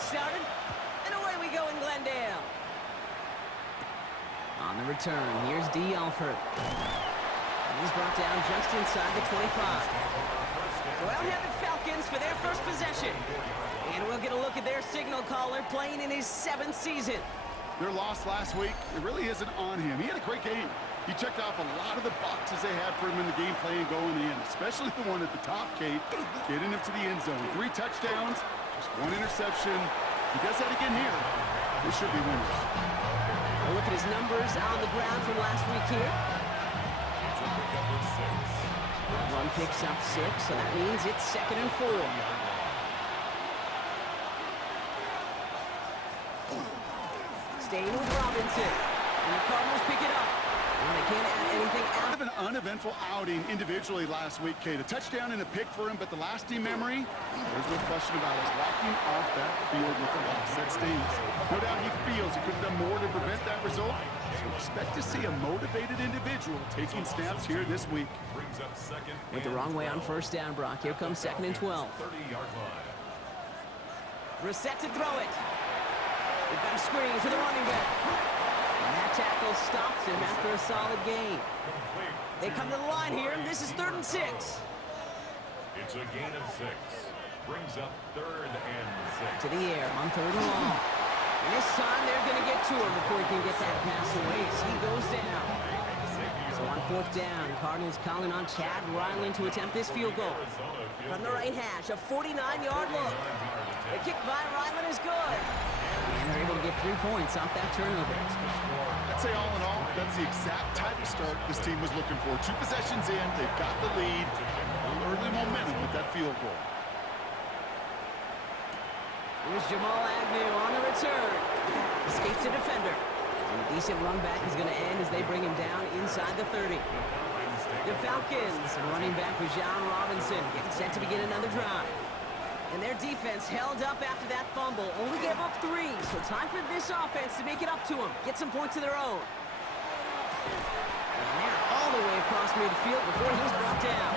has started, and away we go in Glendale. On the return, here's D. Alford. And he's brought down just inside the 25. So out have the Falcons for their first possession. And we'll get a look at their signal caller playing in his 7th season. Their loss last week, it really isn't on him. He had a great game. He checked off a lot of the boxes they had for him in the game plan going in, especially the one at the top, Kate, getting him to the end zone. 3 touchdowns, just 1 interception. If he does that again here, they should be winners. A look at his numbers on the ground from last week here. One picks up 6, so that means it's 2nd and 4. Staying with Robinson, and the Cardinals pick it up. And they can't add anything out. An uneventful outing individually last week, Kate. A touchdown and a pick for him, but the lasting memory, there's no question about it. Walking off that field with the loss, that stings. No doubt he feels he could have done more to prevent that result. So expect to see a motivated individual taking snaps here this week. Went the wrong way on 1st down, Brock. Here comes 2nd and 12. Reset to throw it. We've got a screen to the running back. And that tackle stops him after a solid gain. They come to the line here. This is 3rd and 6. It's a gain of 6. Brings up 3rd and 6. To the air on 3rd and long. And this time they're going to get to him before he can get that pass away as he goes down. So on 4th down, Cardinals calling on Chad Ryland to attempt this field goal. From the right hash, a 49-yard look. The kick by Ryland is good. And they're able to get 3 points off that turnover. I'd say all in all, that's the exact type of start this team was looking for. 2 possessions in, they've got the lead. Early momentum with that field goal. Here's Jamal Agnew on the return. Escapes the defender. And a decent run back is going to end as they bring him down inside the 30. The Falcons, running back with John Robinson, getting set to begin another drive. And their defense held up after that fumble. Only gave up 3, so time for this offense to make it up to them. Get some points of their own. And they're all the way across midfield before he's brought down.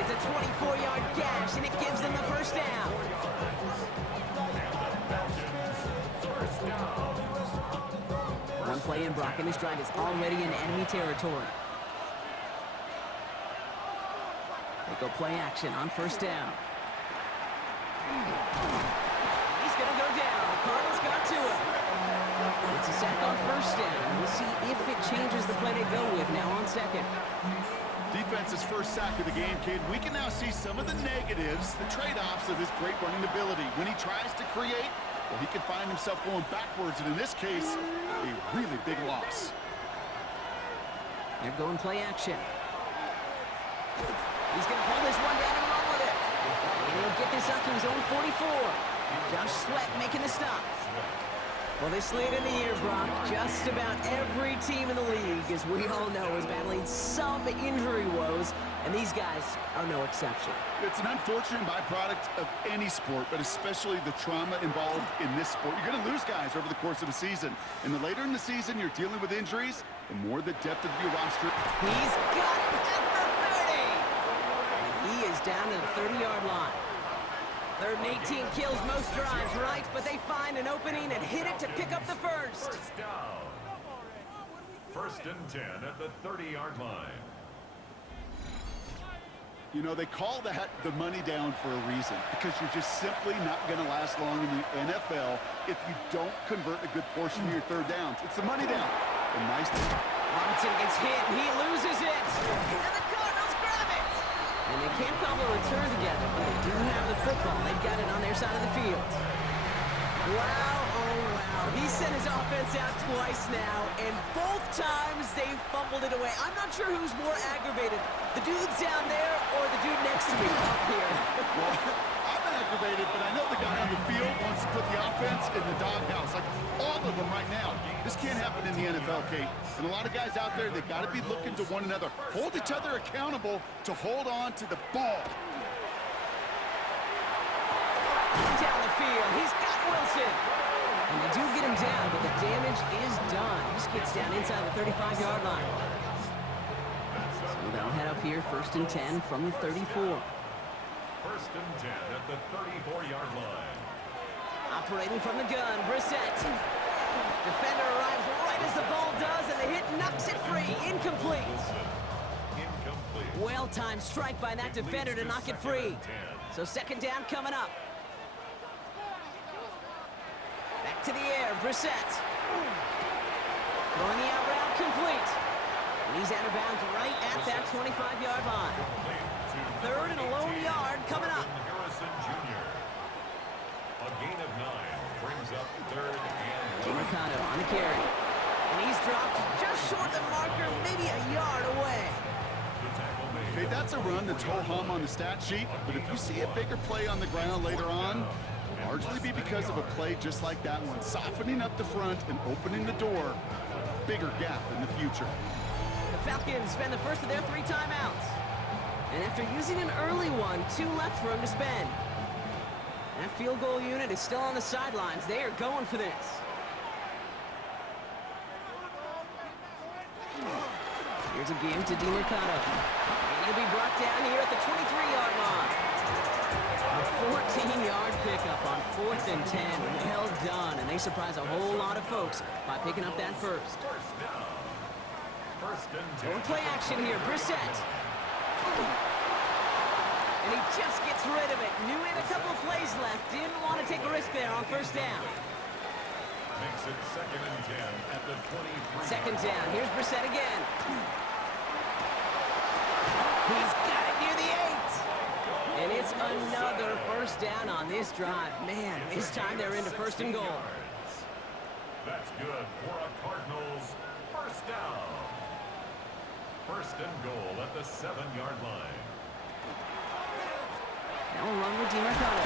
It's a 24-yard gash, and it gives them the 1st down. One play in, Brock, and this drive is already in enemy territory. They go play action on 1st down. He's going to go down. The Cardinals got to him. It's a sack on 1st down. We'll see if it changes the play they go with now on 2nd. Defense's first sack of the game, Kate. We can now see some of the negatives, the trade-offs of his great running ability. When he tries to create, well, he can find himself going backwards, and in this case, a really big loss. They're going play action. He's going to pull this one down and run with it. And he'll get this up to his own 44. Josh Sweat making the stop. Well, this late in the year, Brock, just about every team in the league, as we all know, is battling some injury woes, and these guys are no exception. It's an unfortunate byproduct of any sport, but especially the trauma involved in this sport. You're going to lose guys over the course of the season, and the later in the season you're dealing with injuries, the more the depth of your roster. He's got it at the 30! And he is down to the 30-yard line. 3rd and 18 kills most drives, right? But they find an opening and hit it to pick up the 1st. 1st down. 1st and 10 at the 30-yard line. You know, they call that the money down for a reason, because you're just simply not going to last long in the NFL if you don't convert a good portion of your 3rd downs. It's the money down. A nice down. Robinson gets hit, and he loses it. And the Cardinals grab it. And they can't cobble a return together, but they do have the football. They've got it on their side of the field. Wow, oh wow. He sent his offense out twice now, and both times they fumbled it away. I'm not sure who's more aggravated, the dudes down there or the dude next to me up here. Well, I'm aggravated, but I know the guy on the field wants to put the offense in the doghouse, like all of them right now. This can't happen in the NFL, Kate. And a lot of guys out there, they've got to be looking to one another. Hold each other accountable to hold on to the ball. Down the field, he's got Wilson. And they do get him down, but the damage is done. He gets down inside the 35-yard line. So they'll head up here, 1st and 10 from the 34. 1st and 10 at the 34-yard line. A Operating from the gun, Brissett. Defender arrives right as the ball does, and the hit knocks it free. Incomplete. Incomplete. Well-timed strike by that defender to knock it free. So second down coming up. Back to the air, Brissett. Throwing the out route complete. And he's out of bounds right at that 25-yard line. Third and a lone yard coming up. Harrison Jr. A gain of 9 brings up third and 1. Mercado on the carry. And he's dropped just short of the marker, maybe a yard away. Okay, that's a run that's ho-hum on the stat sheet, but if you see a bigger play on the ground later on, it'll largely be because of a play just like that one, softening up the front and opening the door for a bigger gap in the future. The Falcons spend the first of their 3 timeouts. And after using an early one, 2 left for him to spend. That field goal unit is still on the sidelines. They are going for this. Here's a game to Mercado. And he'll be brought down here at the 23-yard line. A 14-yard pickup on 4th and 10. Well done. And they surprise a whole lot of folks by picking up that first. First and 10. Going play action here, Brissett. And he just gets rid of it. Knew he had a couple of plays left. Didn't want to take a risk there on first down. Makes it second and 10 at the 23. Second down. Here's Brissett again. He's got it near the 8. And it's another first down on this drive. Man, this time they're into first and goal. That's good for a Cardinals first down. First and goal at the 7-yard line. Now we'll run with Mercado.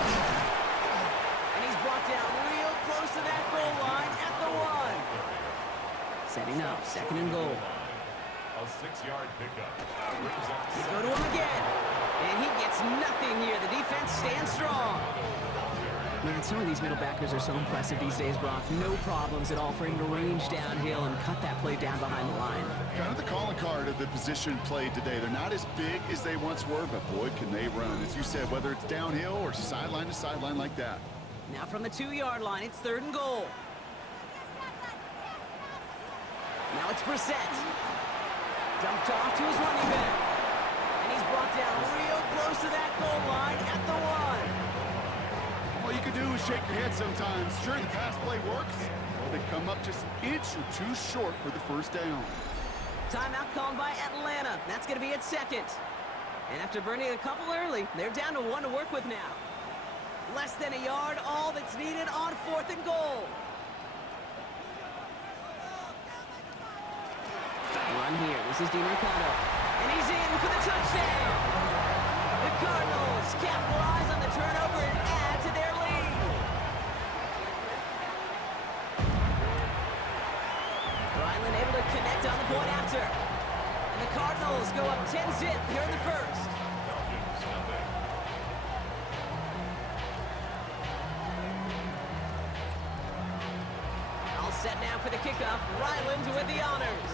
And he's brought down real close to that goal line at the 1. Setting up, second and goal. A 6-yard pickup. They go to him again. And he gets nothing here. The defense stands strong. Man, some of these middle backers are so impressive these days, Brock. No problems at all for him to range downhill and cut that play down behind the line. Kind of the calling card of the position played today. They're not as big as they once were, but boy, can they run. As you said, whether it's downhill or sideline to sideline like that. Now from the 2-yard line, it's third and goal. Now it's Brissett. Dumped off to his running back. And he's brought down real close to that goal line at the 1. All you can do is shake your head sometimes. Sure, the pass play works. Well, they come up just an inch or 2 short for the first down. Timeout called by Atlanta. That's going to be at second. And after burning a couple early, they're down to 1 to work with now. Less than a yard, all that's needed on 4th and goal. Run here. This is Mercado. And he's in for the touchdown. The Cardinals capitalize on the turnover and add to their lead. Ryland able to connect on the point after. And the Cardinals go up 10-zip here in the first. All set now for the kickoff. Ryland with the honors.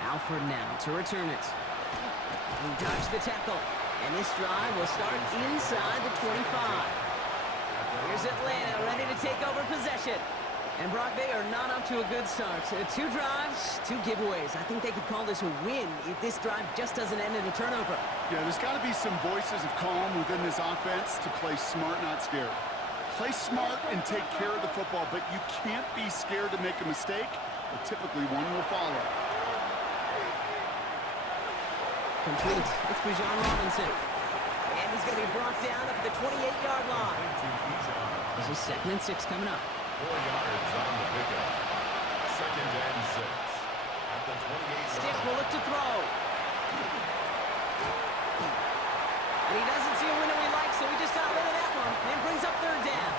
Alford now to return it. He dodged the tackle. And this drive will start inside the 25. Here's Atlanta ready to take over possession. And Brock, they are not off to a good start. 2 drives, 2 giveaways. I think they could call this a win if this drive just doesn't end in a turnover. Yeah, there's got to be some voices of calm within this offense to play smart, not scared. Play smart and take care of the football, but you can't be scared to make a mistake, or typically one will follow. Complete. It's Bijan Robinson. And he's going to be brought down at the 28-yard line. This is second and 6 coming up. 4 yards on the pickup. Second and 6. At the 28. Stick will look to throw. And he doesn't see a window he likes, so he just got rid of that one. And brings up third down.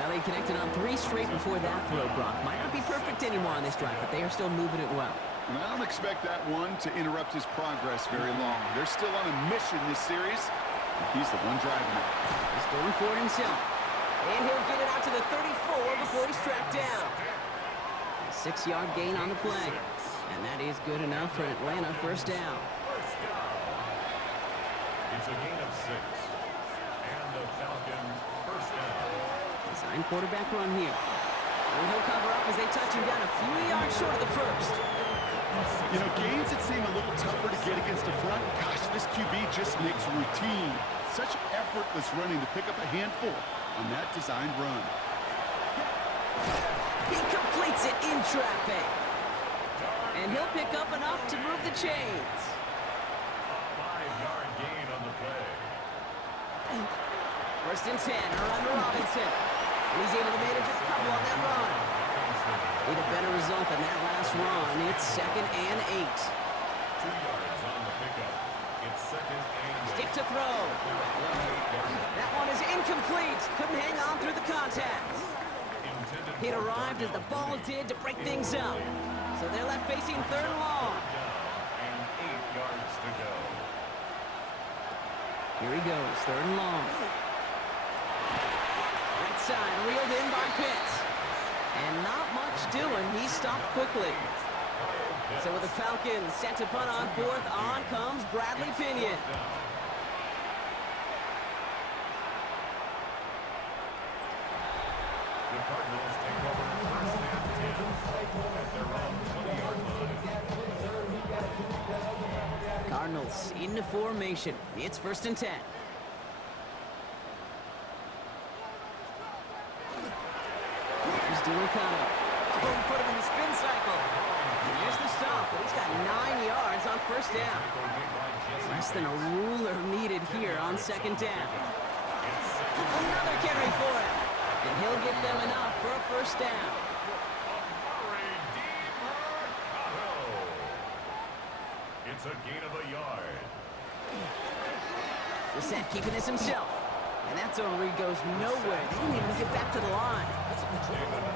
Well, they connected on 3 straight before that throw, Brock. Might not be perfect anymore on this drive, but they are still moving it well. And I don't expect that one to interrupt his progress very long. They're still on a mission this series. He's the one driving it. He's going for it himself. And he'll get it out to the 34 before he's tracked down. A 6-yard gain on the play. And that is good enough for Atlanta first down. It's a gain of 6. And the Falcons first down. Design quarterback run here. And he'll cover up as they touch him down a few yards short of the first. You know, games that seem a little tougher to get against the front, gosh, this QB just makes routine. Such effortless running to pick up a handful on that designed run. He completes it in traffic. And he'll pick up enough to move the chains. A 5-yard gain on the play. First and 10, around to Robinson. And he's able to manage a couple on that run. Need a better result than that last run. It's 2nd and 8. 2 yards on the pickup. It's 2nd and 8. Stick to throw. That one is incomplete. Couldn't hang on through the contact. It arrived as the ball did to break things up. So they're left facing 3rd and long. And 8 yards to go. Here he goes, 3rd and long. Right side, reeled in by Pitts. And not much doing. He stopped quickly. So with the Falcons set to punt on 4th, on comes Bradley Pinion. The Cardinals take over 1st and 10 at their own 20-yard line. Cardinals into formation. It's 1st and 10. Here's Dulicano. Oh, he put him in the spin cycle. And here's the stop, but he's got 9 yards on 1st down. Less than a ruler needed here on 2nd down. Another carry for him. And he'll get them enough for a 1st down. It's a gain of a yard. Brissett keeping this himself. And that zone read goes nowhere. They didn't even get back to the line.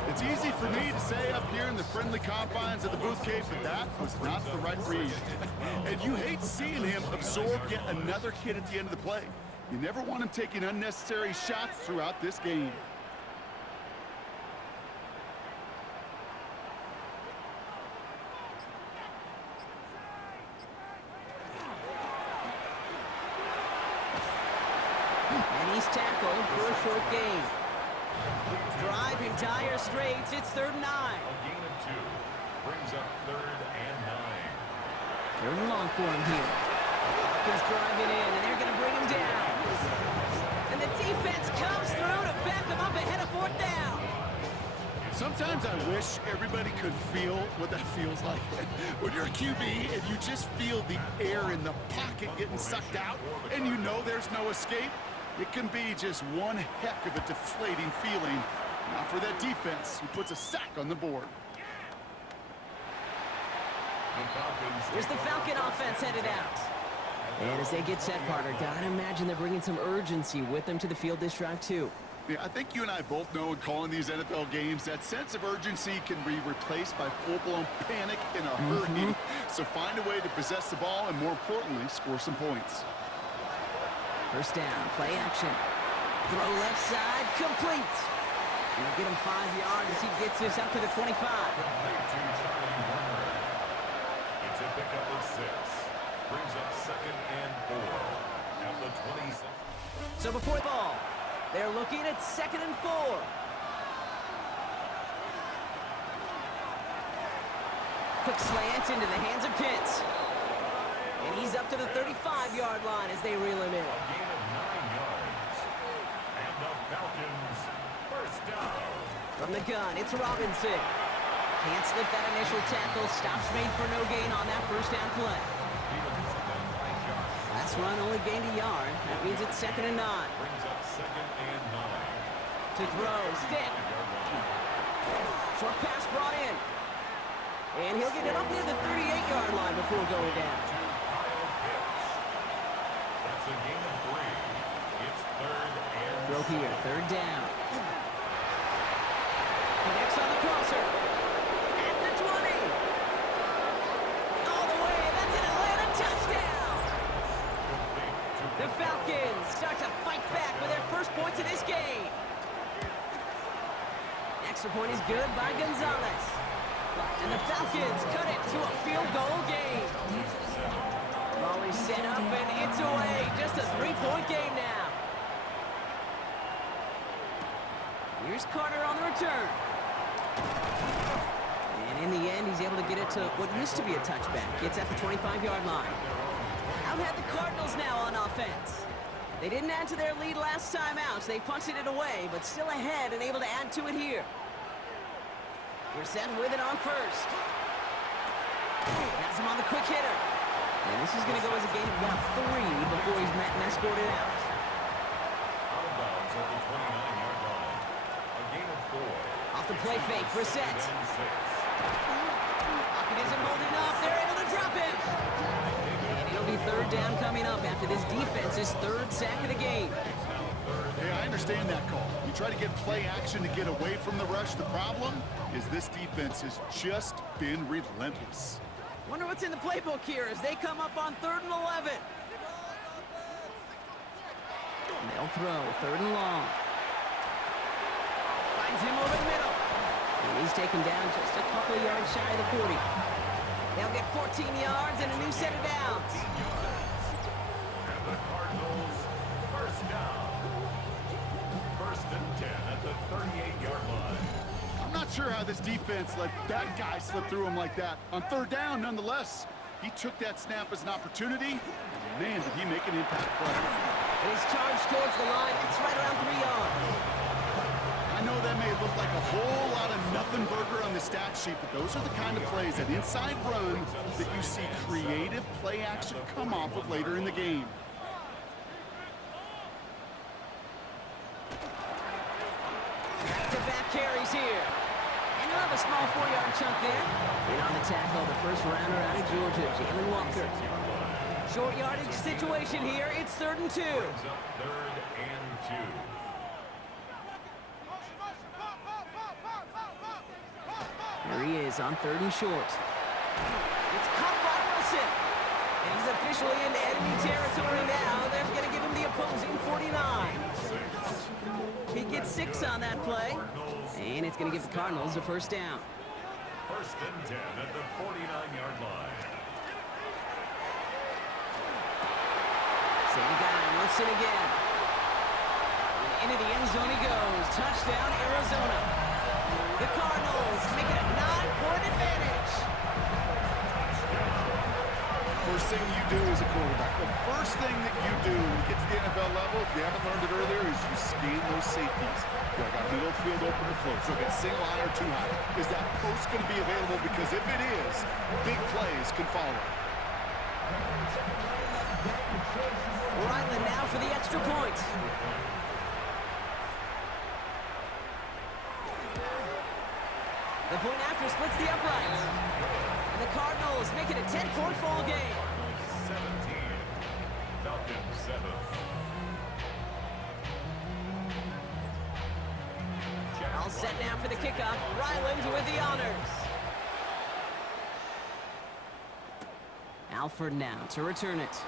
It's easy for me to say up here in the friendly confines of the booth cave, but that was not the right read. And you hate seeing him absorb yet another hit at the end of the play. You never want him taking unnecessary shots throughout this game. And he's tackled for a short gain. Driving dire straits, it's 3rd and 9. A gain of 2 brings up 3rd and 9. 3rd and long for him here. Falcons driving in, and they're going to bring him down. And the defense comes through to back him up ahead of 4th down. Sometimes I wish everybody could feel what that feels like. When you're a QB and you just feel the air in the pocket getting sucked out and you know there's no escape, it can be just one heck of a deflating feeling. Not for that defense who puts a sack on the board. Here's the Falcon offense headed out. And as they get set, partner, gotta imagine they're bringing some urgency with them to the field this drive, too. Yeah, I think you and I both know in calling these NFL games that sense of urgency can be replaced by full-blown panic in a hurry. So find a way to possess the ball and, more importantly, score some points. 1st down, play action. Throw left side, complete. And we'll get him 5 yards as he gets this up to the 25. It's a pickup of 6. Brings up 2nd and 4 at the 27. So before the ball, they're looking at 2nd and 4. Quick slant into the hands of Pitts. And he's up to the 35-yard line as they reel him in. A gain of 9 yards. And the Falcons first down. From the gun, it's Robinson. Can't slip that initial tackle. Stops made for no gain on that 1st down play. Last run only gained a yard. That means it's 2nd and 9. Brings up 2nd and 9. To throw, stick. Short pass brought in. And he'll get it up near the 38-yard line before going down. That's a gain of 3. It's 3rd and Throw here, 3rd down. Connects on the crosser. At the 20. All the way, that's an Atlanta touchdown. The Falcons start to fight back with their first points of this game. Extra point is good by Gonzalez. And the Falcons cut it to a field goal game. Ball is set up, and it's away. Just a three-point game now. Here's Carter on the return. And in the end, he's able to get it to what used to be a touchback. It's at the 25-yard line. Out had the Cardinals now on offense. They didn't add to their lead last time out, so they punted it away, but still ahead and able to add to it here. Brissett with it on first. Has him on the quick hitter. And this is going to go as a gain of about 3 before he's met and escorted out. Out of bounds at the 29-yard line. A gain of 4. Off the play fake, Brissett. 6. Pocket isn't holding up. They're able to drop it. And it'll be third down coming up after this defense's third sack of the game. Hey, I understand that call. You try to get play action to get away from the rush. The problem is this defense has just been relentless. Wonder what's in the playbook here as they come up on 3rd and 11. They'll throw, 3rd and long. Finds him over the middle. And he's taken down just a couple yards shy of the 40. They'll get 14 yards and a new set of downs. And the Cardinals first down. 1st and 10 at the 38-yard line. I'm not sure how this defense let that guy slip through him like that. On 3rd down, nonetheless, he took that snap as an opportunity. And man, did he make an impact play. He's charged towards the line. It's right around 3 yards. I know that may look like a whole lot of nothing burger on the stat sheet, but those are the kind of plays, that inside run, that you see creative play action come off of later in the game. Back-to-back carries here. And he'll have a small 4-yard chunk there. And on the tackle, the first rounder out of Georgia, Jalen Walker. Short yardage situation here. It's 3rd and 2. Brings up 3rd and 2. There he is on 3rd and short. It's caught by Wilson. And he's officially into enemy territory now. They're going to give him the opposing 49. He gets 6 on that play. And it's going to give the Cardinals a first down. 1st and 10 at the 49-yard line. Same guy, Wilson again. And into the end zone he goes. Touchdown, Arizona. The Cardinals make it a 9-point advantage. First thing you do as a quarterback, the first thing that you do when you get to the NFL level, if you haven't learned it earlier, is you scan those safeties. Do I got middle field open or close? Do I got single high or two high? Is that post going to be available? Because if it is, big plays can follow. Ryland now for the extra point. The point after splits the upright. And the Cardinals make it a 10-point ball game. 17. Falcons 7. All set now for the kickoff. Ryland with the honors. Alford now to return it.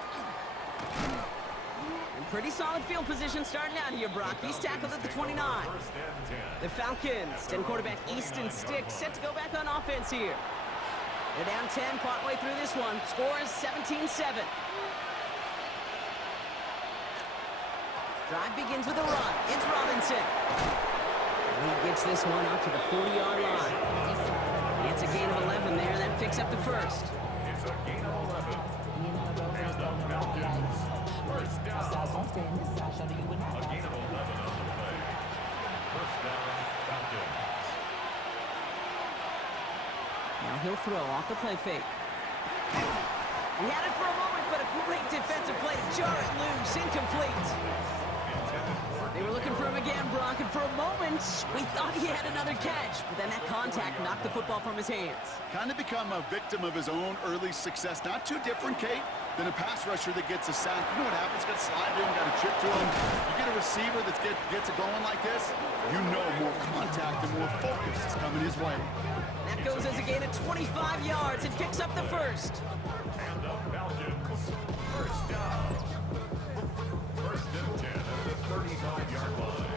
And pretty solid field position starting out here, Brock. He's tackled at the 29. 1st and 10. The Falcons, 10 quarterback Easton Stick, set to go back on offense here. They're down 10 partway through this one. Score is 17-7. Drive begins with a run. It's Robinson. And he gets this one up to the 40-yard line. It's a gain of 11 there. That picks up the first. It's a gain of 11. And the Falcons first down. A gain of 11 on the play. First down, Falcons. Now he'll throw off the play fake. He had it for a moment, but a great defensive play to jar it loose. Incomplete. They were looking for him again, Brock, and for a moment, we thought he had another catch, but then that contact knocked the football from his hands. Kind of become a victim of his own early success. Not too different, Kate, than a pass rusher that gets a sack. You know what happens? Got to slide to him, got to chip to him. You get a receiver that gets it going like this, you know more contact and more focus is coming his way. That goes as a gain of 25 yards and picks up the first. And the Falcons first down. 1st and 10 at the 35-yard line.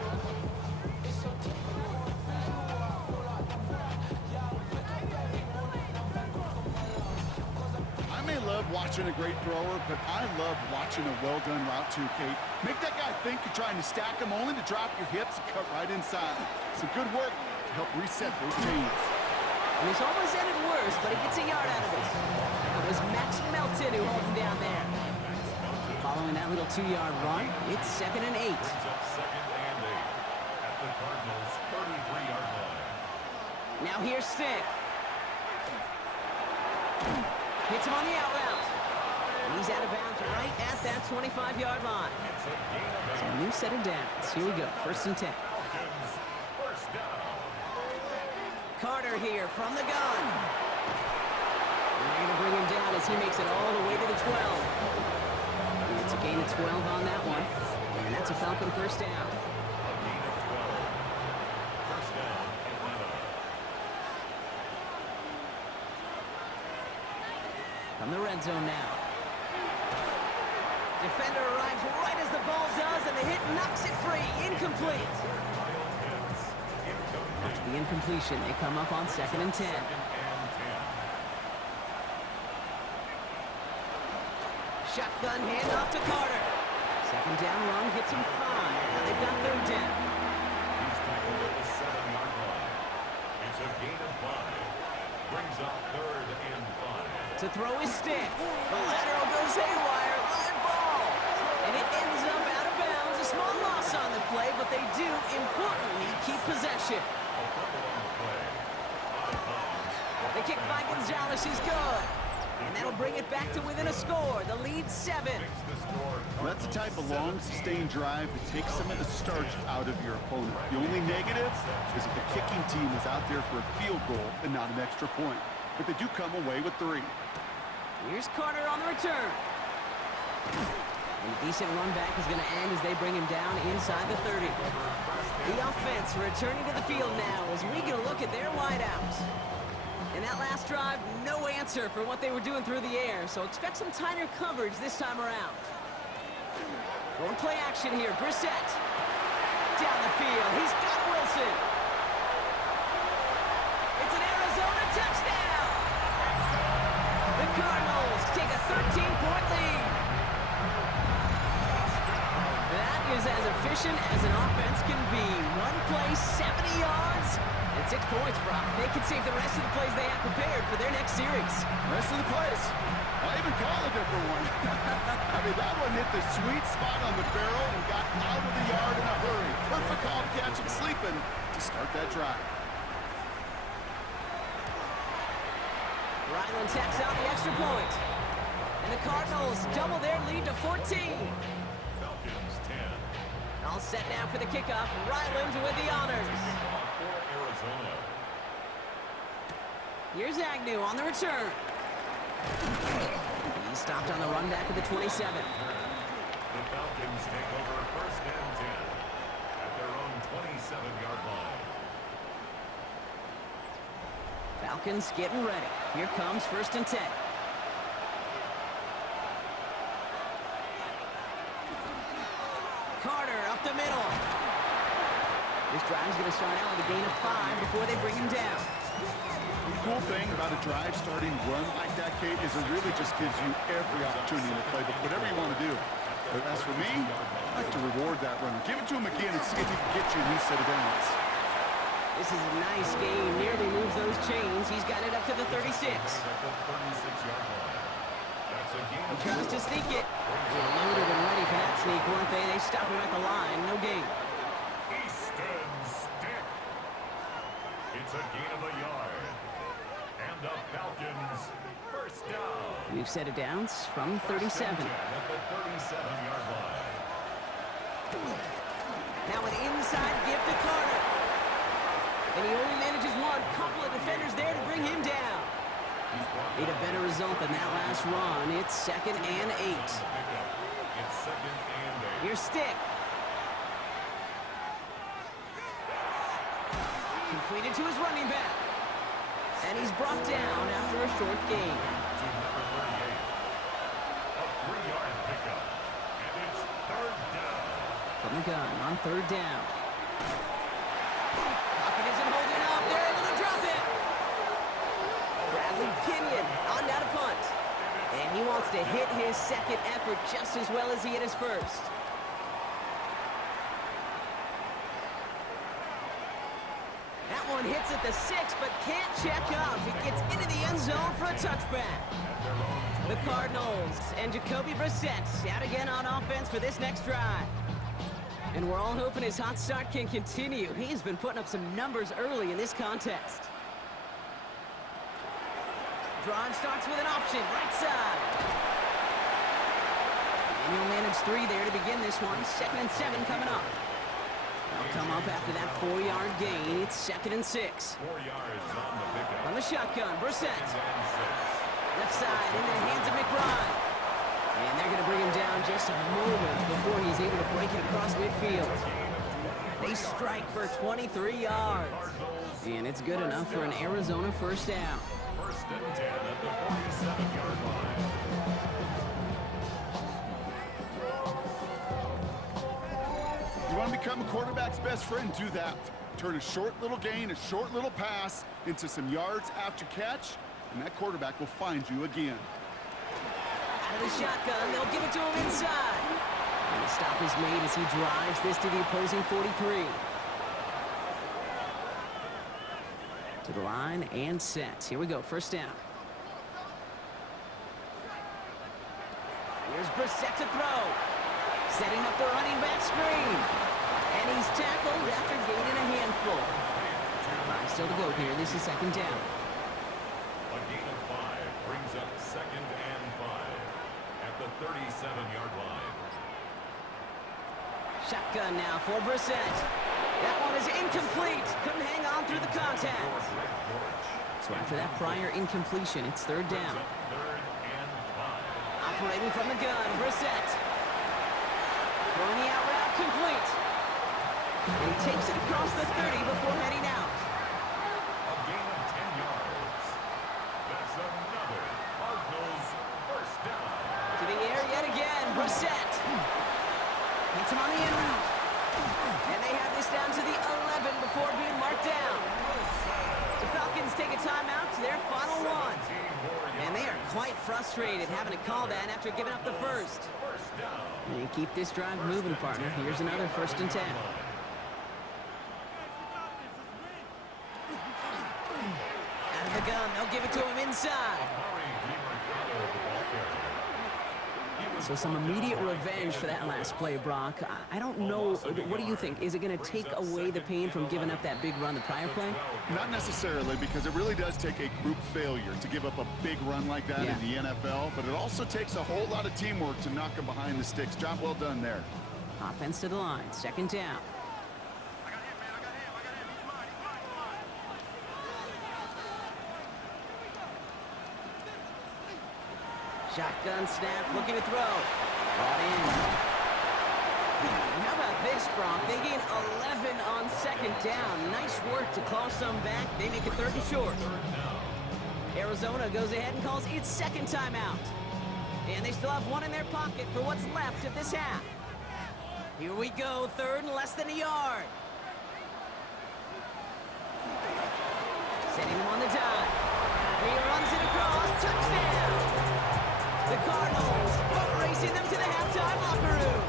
I may love watching watching a great thrower, but I love watching a well-done route too, Kate. Make that guy think you're trying to stack him only to drop your hips and cut right inside. Some good work to help reset those chains. And he's almost ended worse, but he gets a yard out of this. It was Max Melton who held him down there. Following that little 2-yard run, it's 2nd and 8. Brings up 2nd and 8 at the Cardinals' 33-yard line. Now here's Stick. Hits him on the out route. And he's out of bounds right at that 25-yard line. It's a gain of 8. So a new set of downs. Here we go, 1st and 10. Falcons, first down. Carter here from the gun. And they're going to bring him down as he makes it all the way to the 12. And it's a gain of 12 on that one. And that's a Falcon first down. A gain of 12. First down, Atlanta. From the red zone now. Defender arrives right as the ball does, and the hit knocks it free. Incomplete. After the incompletion, they come up on 2nd and 10. Shotgun handoff to Carter. 2nd down run gets him 5. Now they've got 3rd down. He's tackled at the 7-yard line. It's a gain of 5. Brings up 3rd and 5. To throw his Stick. The lateral goes haywire. Live ball. And it ends up out of bounds. A small loss on the play, but they do, importantly, keep possession. A fumble on the play. Out of bounds. The kick by Gonzalez is good. And that'll bring it back to within a score. The lead 7. Makes the score. Well, that's the type of long, sustained drive that takes some of the starch out of your opponent. The only negative is that the kicking team is out there for a field goal and not an extra point. But they do come away with 3. Here's Carter on the return. And a decent run back is going to end as they bring him down inside the 30. The offense returning to the field now as we get a look at their wideouts. And that last drive, no answer for what they were doing through the air, so expect some tighter coverage this time around. Going play action here, Brissett. Down the field, he's got Wilson. It's an Arizona touchdown! The Cardinals take a 13-point lead. That is as efficient as an offense can be. One play, 70 yards, and 6 points, Brock. They can save the rest of the plays they have prepared for their next series. Rest of the plays, I even call a different one. I mean, that one hit the sweet spot on the barrel and got out of the yard in a hurry. Perfect call to catch him sleeping to start that drive. Ryland tacks out the extra point. And the Cardinals double their lead to 14. Falcons 10. All set now for the kickoff. Ryland with the honors. For Arizona. Here's Agnew on the return. He stopped on the run back at the 27. The Falcons take over 1st and 10 at their own 27-yard line. Falcons getting ready. Here comes 1st and 10. Carter up the middle. This drive's going to start out with a gain of 5 before they bring him down. The cool thing about a drive starting run like that, Kate, is it really just gives you every opportunity to play whatever you want to do. But as for me, I like to reward that runner. Give it to him again and see if he can get you a new set of downs. This is a nice game. Nearly moves those chains. He's got it up to the 36. At the 36-yard line. That's a gain He of tries to sneak it. They're loaded and ready for that sneak, weren't they? They stop him at the line. No gain. Easton Stick. It's a gain of a yard. And the Falcons first down. New set of downs from 37. At the 37-yard line. Now an inside gift to Carter. And he only manages one. Couple of defenders there to bring him down. Need a better result than that last run. It's 2nd and 8. It's 2nd and 8. Here's Stick. Completed to his running back. And he's brought down after a short gain. To number 38. A 3-yard pickup. And it's 3rd down. From the gun on 3rd down. Pocket isn't holding up. They're able to drop it. Bradley Kenyon on down to punt. And he wants to hit his second effort just as well as he hit his first. That one hits at the 6, but can't check up. He gets into the end zone for a touchback. The Cardinals and Jacoby Brissett out again on offense for this next drive. And we're all hoping his hot start can continue. He's been putting up some numbers early in this contest. Drive starts with an option, right side. And he'll manage 3 there to begin this one. 2nd and 7 coming up. They'll come up after that 4-yard gain. It's 2nd and 6. 4 yards on the pickup. On the shotgun, Brissett. And 6. Left side into the hands of McBride. And they're going to bring him down just a moment before he's able to break it across midfield. They strike for 23 yards. And it's good enough for an Arizona first down. 1st and 10 at the 47-yard line. You want to become a quarterback's best friend, do that. Turn a short little gain, a short little pass into some yards after catch, and that quarterback will find you again. Out of the shotgun, they'll give it to him inside. And the stop is made as he drives this to the opposing 43. To the line and set. Here we go, first down. Here's Brissett to throw. Setting up the running back screen. And he's tackled after gaining a handful. 5 still to go here. This is 2nd down. A gain of 5 brings up 2nd and 5 at the 37-yard line. Shotgun now for Brissett. That one is incomplete. Couldn't hang on through the contact. So after that prior incompletion, it's 3rd down. 3rd and 5. Operating from the gun, Brissett. Throwing the out route complete. And he takes it across the 30 before heading out. A gain of 10 yards. That's another Cardinals first down. To the air yet again, Brissett. Hits him on the end route. And they have this down to the 11 before being marked down. The Falcons take a timeout to their final one. And they are quite frustrated having to call that after giving up the first. And keep this drive moving, partner. Here's another 1st and 10. Out of the gun, they'll give it to him inside. So some immediate revenge for that last play, Brock. I don't know. What do you think? Is it going to take away the pain from giving up that big run the prior play? Not necessarily, because it really does take a group failure to give up a big run like that in the NFL, but it also takes a whole lot of teamwork to knock him behind the sticks. Job well done there. Offense to the line, 2nd down. Shotgun snap, looking to throw. Brought in. And how about this, Brock? They gain 11 on 2nd down. Nice work to claw some back. They make it 3rd and short. Arizona goes ahead and calls its 2nd timeout. And they still have 1 in their pocket for what's left of this half. Here we go, 3rd and less than a yard. Setting him on the dive. He runs it across. Touchdown! The Cardinals are racing them to the halftime locker room.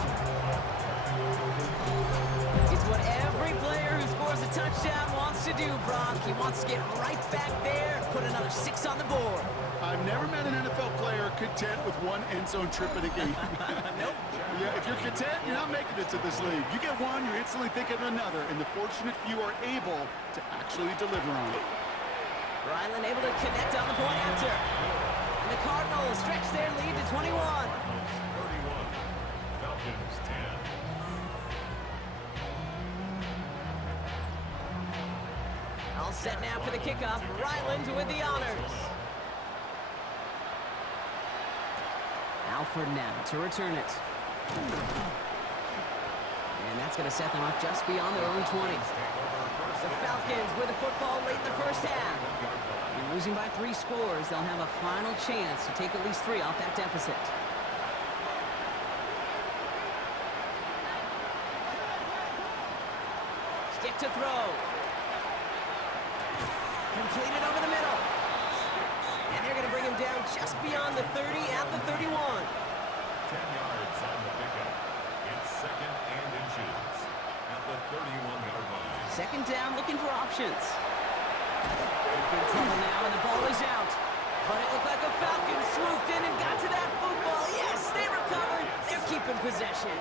It's what every player who scores a touchdown wants to do, Brock. He wants to get right back there and put another 6 on the board. I've never met an NFL player content with 1 end zone trip in a game. Nope. Yeah, if you're content, you're not making it to this league. You get 1, you're instantly thinking of another, and the fortunate few are able to actually deliver on it. Ryland able to connect on the point after. And the Cardinals stretch their lead to 21. 31. Falcons 10. All set now for the kickoff. Ryland with the honors. Alford now to return it. And that's going to set them up just beyond their own 20. The Falcons with the football late in the first half. And losing by 3 scores, they'll have a final chance to take at least 3 off that deficit. Stick to throw. Completed over the middle. And And they're going to bring him down just beyond the 30 at the 31. 10 yards on the pickup. It's second and inches at the 31-yard line. Second down, looking for options. Big trouble now, and the ball is out. But it looked like the Falcons swooped in and got to that football. Yes, they recovered. They're keeping possession.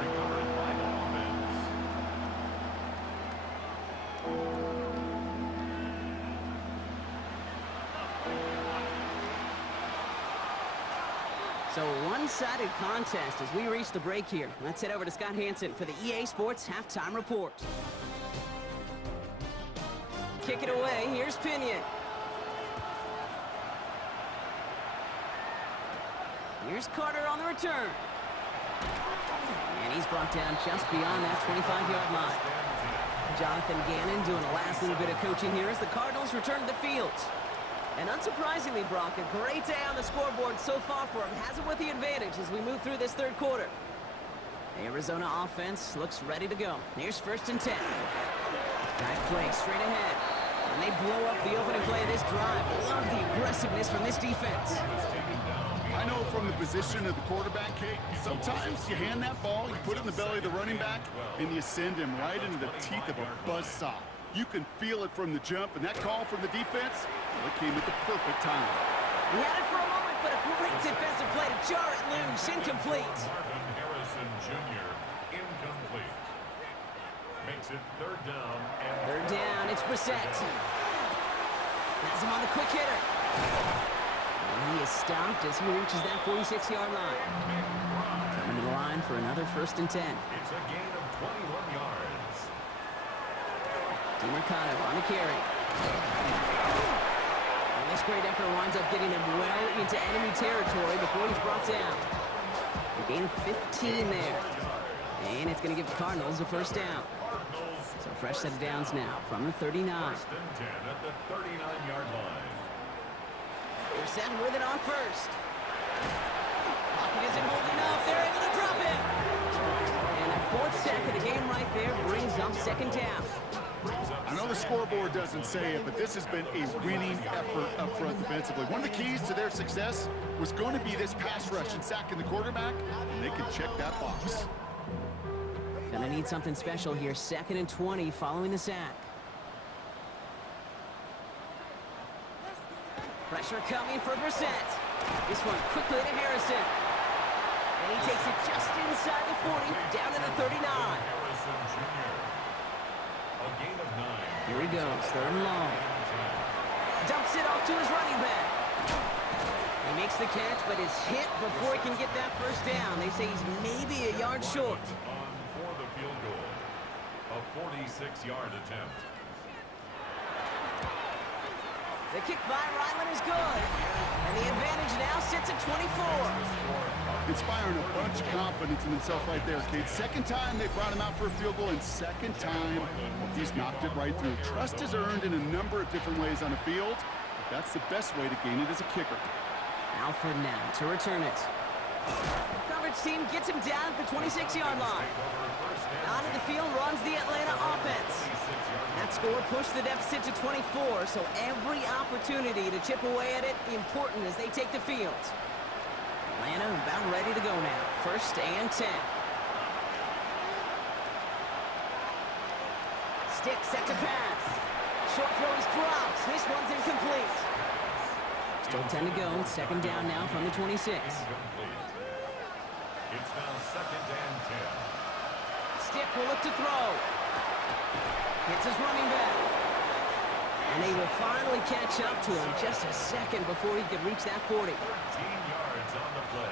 Recovering by the offense. So one-sided contest as we reach the break here. Let's head over to Scott Hansen for the EA Sports Halftime Report. Kick it away. Here's Pinion. Here's Carter on the return. And he's brought down just beyond that 25-yard line. Jonathan Gannon doing the last little bit of coaching here as the Cardinals return to the field. And unsurprisingly, Brock, a great day on the scoreboard so far for him. Has him with the advantage as we move through this third quarter. The Arizona offense looks ready to go. Here's 1st and 10. Nice play straight ahead. And they blow up the opening play of this drive. Love the aggressiveness from this defense. I know from the position of the quarterback, Kate, sometimes you hand that ball, you put it in the belly of the running back, and you send him right into the teeth of a buzzsaw. You can feel it from the jump, and that call from the defense, well, it came at the perfect time. He had it for a moment, but a great defensive play to jar it loose. Incomplete. Marvin Harrison Jr. incomplete. Makes it third down. And Third down, it's Brissett. Has him on the quick hitter. And he is stopped as he reaches that 46-yard line. Coming to the line for another 1st and 10. It's a gain of 21 yards. DeMarcano on the carry. And this great effort winds up getting him well into enemy territory before he's brought down. A gain of 15 there. And it's going to give the Cardinals a 1st down. So a fresh set of downs now from the 39. 1st and 10 at the 39-yard line. They're set with it on 1st. Pocket isn't holding up. They're able to drop it. And a 4th sack of the game right there brings up 2nd down. I know the scoreboard doesn't say it, but this has been a winning effort up front defensively. One of the keys to their success was going to be this pass rush and sacking the quarterback, and they can check that box. Gonna need something special here. 2nd and 20 following the sack. Pressure coming for Brissett. This one quickly to Harrison. And he takes it just inside the 40, down to the 39. Harrison Jr. A gain of 9. Here he goes, 3rd and long. Dumps it off to his running back. He makes the catch, but is hit before he can get that 1st down. They say he's maybe a yard short. On for the field goal. A 46-yard attempt. The kick by Ryland is good. And the advantage now sits at 24. Inspiring a bunch of confidence in himself right there, Kate. 2nd time they brought him out for a field goal, and 2nd time he's knocked it right through. Trust is earned in a number of different ways on the field, but that's the best way to gain it as a kicker. Alford now to return it. Coverage team gets him down at the 26-yard line. Out of the field runs the Atlanta offense. That score pushed the deficit to 24, so every opportunity to chip away at it important as they take the field. Atlanta about ready to go now. 1st and 10. Stick set to pass. Short throw is dropped. This one's incomplete. Still 10 to go. 2nd down now from the 26. Incomplete. It's now 2nd and 10. Stick will look to throw. Hits his running back. And they will finally catch up to him just a second before he could reach that 40. 13 yards on the play.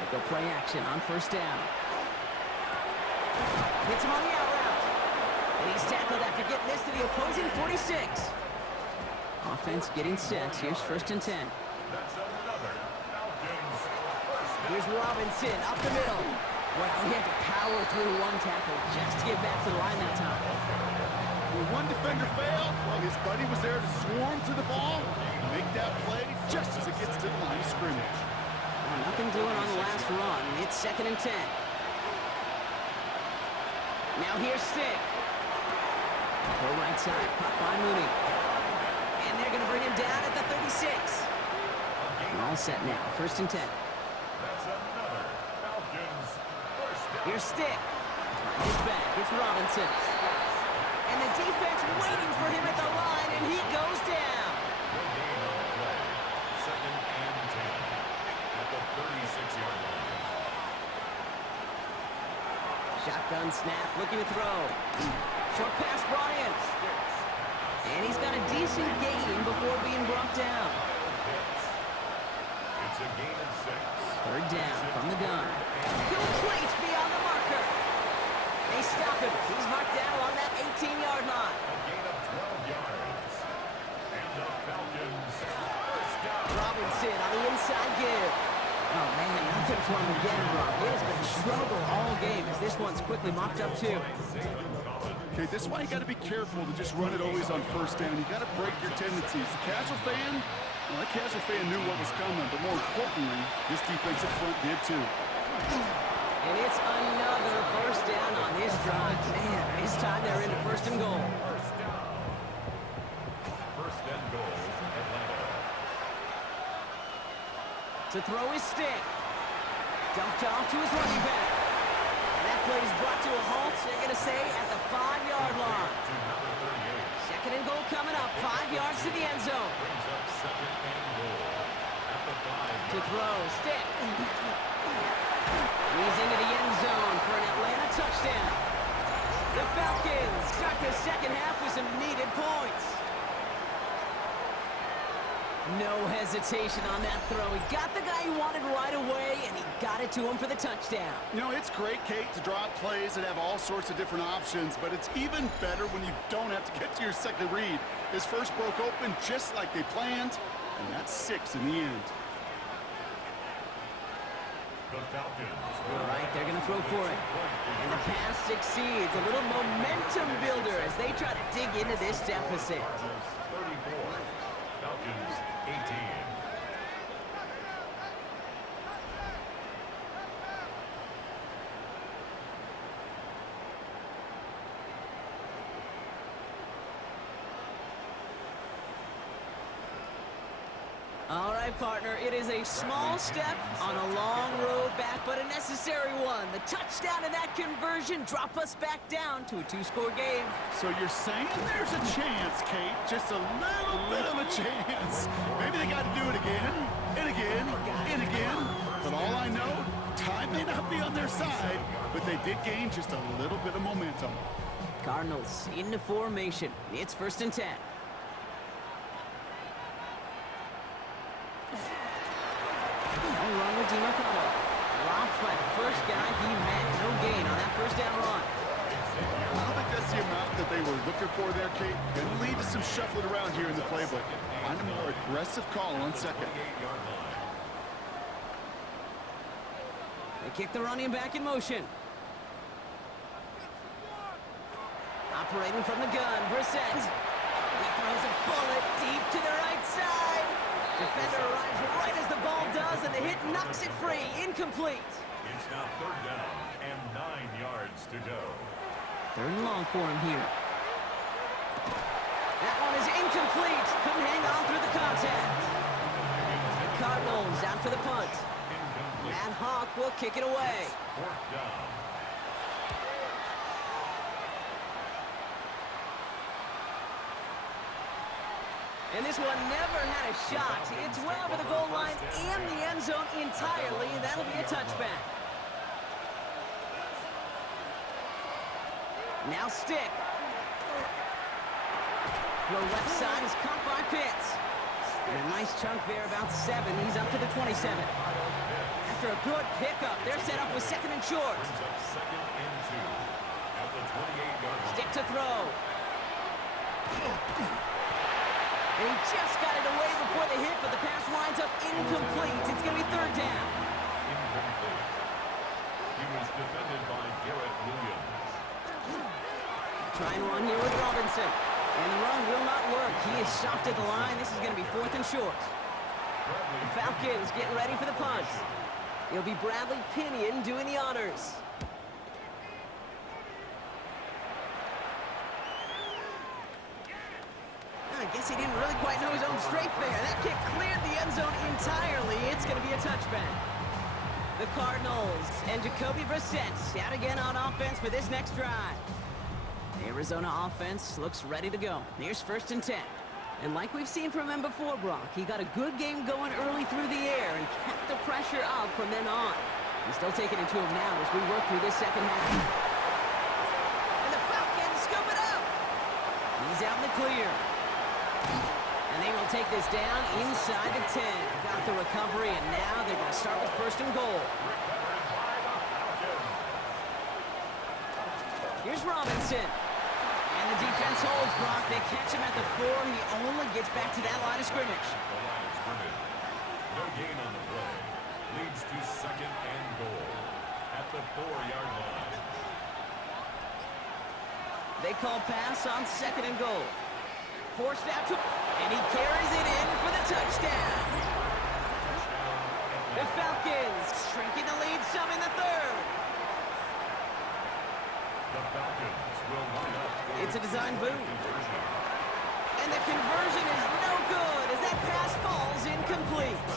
They go play action on 1st down. Hits him on the out route. And he's tackled after getting this to the opposing 46. Offense getting set. Here's 1st and 10. That's another Falcons 1st down. Here's Robinson up the middle. Well, he had to power through one tackle just to get back to the line that time. When one defender failed, well, his buddy was there to swarm to the ball and make that play just as it gets to the line of scrimmage. Well, nothing doing on the last run. It's 2nd and 10. Now here's Stick. Throw right side, caught by Mooney. And And they're going to bring him down at the 36. All set now, 1st and 10. That's another Falcons first down. Here's Stick. He's back. It's Robinson. And the defense waiting for him at the line, and he goes down. No gain on the play. 2nd and 10 at the 36-yard line. Shotgun snap, looking to throw. Short pass brought in. And he's got a decent gain before being brought down. It's a gain of 6. 3rd down from the gun. Complete beyond the marker. They stop him. He's marked down along that 18-yard line. A gain of 12 yards. And the Falcons first down. Robinson on the inside give. Oh, man, nothing for him again, Brock. It has been a struggle all game as this one's quickly mocked up, too. Okay, this is why you got to be careful to just run it always on 1st down. You got to break your tendencies. The casual fan, well, that casual fan knew what was coming, but more importantly, this defensive front did, too. And it's another 1st down on this drive. Man, this time they're into 1st and goal. First down. 1st and goal, Atlanta. To throw his Stick. Dumped off to his running back. And that play is brought to a halt, they're going to say, at the 5-yard line. To number 38. 2nd and goal coming up, 5 yards to the end zone. Brings up 2nd and goal at the 5. To throw, Stick. He's into the end zone for an Atlanta touchdown. The Falcons start the 2nd half with some needed points. No hesitation on that throw. He got the guy he wanted right away, and he got it to him for the touchdown. You know, it's great, Kate, to draw up plays that have all sorts of different options, but it's even better when you don't have to get to your second read. His first broke open just like they planned, and that's 6 in the end. The Falcons. All right, they're going to throw for it. And the pass succeeds. A little momentum builder as they try to dig into this deficit. 34. Falcons 18. All right, partner, it is a small step on a long road back, but a necessary one. The touchdown and that conversion drop us back down to a 2-score game. So you're saying there's a chance, Kate, just a little bit of a chance. Maybe they got to do it again, and again, and again. But all I know, time may not be on their side, but they did gain just a little bit of momentum. Cardinals into formation. It's 1st and 10. No run with DiMarcano. Dropped by the first guy he met. No gain on that 1st down run. I don't think that's the amount that they were looking for there, Kate. Going to lead to some shuffling around here in the playbook. Find a more aggressive call on 2nd. They kick the running back in motion. Operating from the gun, Brissett. He throws a bullet deep to the right side. Defender arrives right as the ball does, and the hit knocks it free. Incomplete. It's now 3rd down and 9 yards to go. 3rd and long for him here. That one is incomplete. Couldn't hang on through the contact. The Cardinals out for the punt. Incomplete. Matt Hawk will kick it away. 4th down. And this one never had a shot. It's well over the goal line and the end zone entirely. That'll be a touchback. Now Stick. Throw left side is caught by Pitts. And a nice chunk there, about 7. He's up to the 27. After a good pickup, they're set up with 2nd and short. Brings up 2nd and 2 at the 28-yard line. Stick to throw. And he just got it away before the hit, but the pass winds up incomplete. It's going to be 3rd down. Incomplete. He was defended by Garrett Williams. Trying one here with Robinson. And the run will not work. He is stopped at the line. This is going to be 4th and short. The Falcons getting ready for the punt. It'll be Bradley Pinion doing the honors. I guess he didn't really quite know his own strength there. That kick cleared the end zone entirely. It's going to be a touchback. The Cardinals and Jacoby Brissett out again on offense for this next drive. The Arizona offense looks ready to go. Here's 1st and 10. And like we've seen from him before, Brock, he got a good game going early through the air and kept the pressure up from then on. He's still taking it to him now as we work through this second half. And the Falcons scoop it up. He's out in the clear. And they will take this down inside the 10. Got the recovery, and now they're going to start with 1st and goal. Here's Robinson. And the defense holds, Brock. They catch him at the 4. He only gets back to that line of scrimmage. The line of scrimmage. No gain on the play. Leads to 2nd and goal at the 4-yard line. They call pass on 2nd and goal. Forced out to... And he carries it in for the touchdown. The Falcons shrinking the lead some in the 3rd. The Falcons will line up for It's a design boot. conversion. And the conversion is no good as that pass falls incomplete.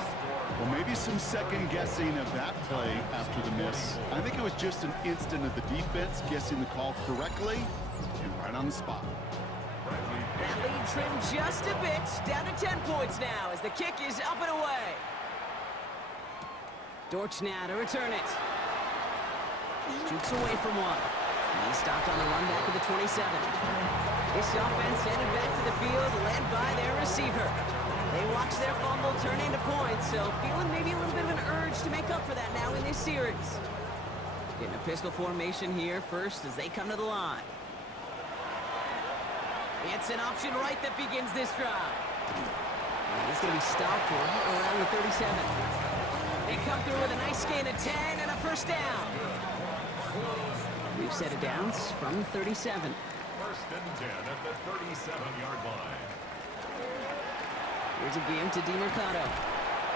Well, maybe some second guessing of that play after the miss. I think it was just an instant of the defense guessing the call correctly and right on the spot. That lead trimmed just a bit, down to 10 points now as the kick is up and away. Dortch now to return it. Shoots away from one. He stopped on the run back of the 27. This offense headed back to the field, led by their receiver. They watch their fumble turn into points, so feeling maybe a little bit of an urge to make up for that now in this series. Getting a pistol formation here first as they come to the line. It's an option right that begins this drive. And he's going to be stopped right around the 37. They come through with a nice gain of 10 and a 1st down. We've set it downs from 37. 1st and 10 at the 37-yard line. Here's a game to DeMercado.